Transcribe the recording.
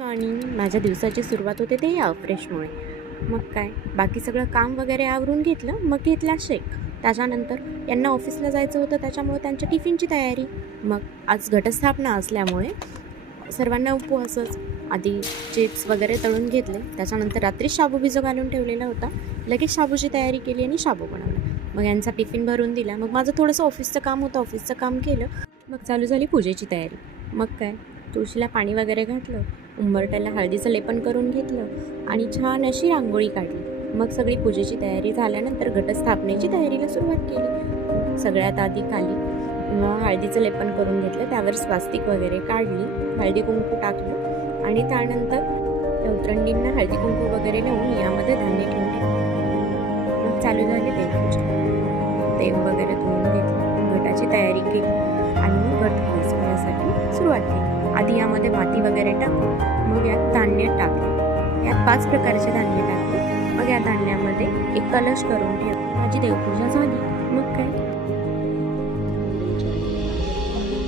Morning. माझ्या दिवसाची सुरुवात होते ते या फ्रेशमुळे. मग काय बाकी सगळं काम वगैरे आवरून घेतलं. मग घेतला शेक. त्याच्यानंतर यांना ऑफिसला जायचं होतं, त्याच्यामुळे त्यांच्या टिफिनची तयारी. मग आज घटस्थापना असल्यामुळे सर्वांना उपवासच. आधी चिप्स वगैरे तळून घेतले. त्याच्यानंतर रात्री शाबू भिजू घालून ठेवलेला होता. लगेच शाबूची तयारी केली आणि शाबू बनवला. मग यांचा टिफिन भरून दिला. मग माझं थोडंसं ऑफिसचं काम होतं, ऑफिसचं काम केलं. मग चालू झाली पूजेची तयारी. मग काय तुळशीला पाणी वगैरे घातलं, उंबरट्याला हळदीचं लेपन करून घेतलं आणि छान अशी रांगोळी काढली. मग सगळी पूजेची तयारी झाल्यानंतर घटस्थापनेची तयारीला सुरुवात केली. सगळ्यात आधी खाली हळदीचं लेपन करून घेतलं, त्यावर स्वास्तिक वगैरे काढली, हळदी कुंकू टाकलं आणि त्यानंतर उतरंडींना हळदी कुंकू वगैरे लावून यामध्ये धान्य ठेवून घेतलं. मग चालू झाली देवपूजा. देव वगैरे धुवून घेतलं, घटाची तयारी केली आणि मग घट बसवण्यासाठी सुरुवात केली. आधी यामध्ये माती वगैरे टाकून मग यात धान्य टाकलं. यात 5 प्रकारचे धान्य टाकले. मग या धान्यामध्ये एक कलश करून ठेवला. माझी देवपूजा झाली. मग काय